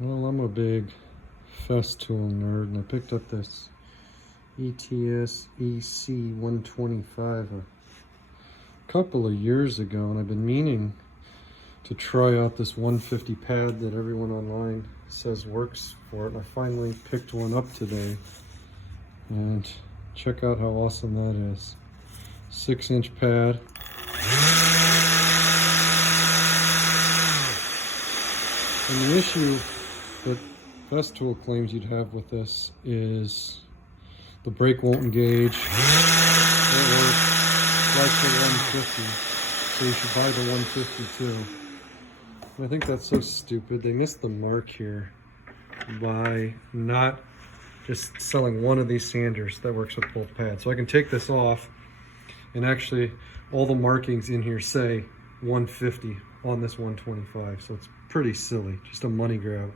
Well, I'm a big Festool nerd, and I picked up this ETS EC 125 a couple of years ago, and I've been meaning to try out this 150 pad that everyone online says works for it, and I finally picked one up today. And check out how awesome that is. 6-inch pad. And the issue that Festool claims you'd have with this is the brake won't engage. It works like the 150, so you should buy the 150 too. And I think that's so stupid. They missed the mark here by not just selling one of these sanders that works with both pads. So I can take this off, and actually all the markings in here say 150 on this 125, so it's pretty silly, just a money grab.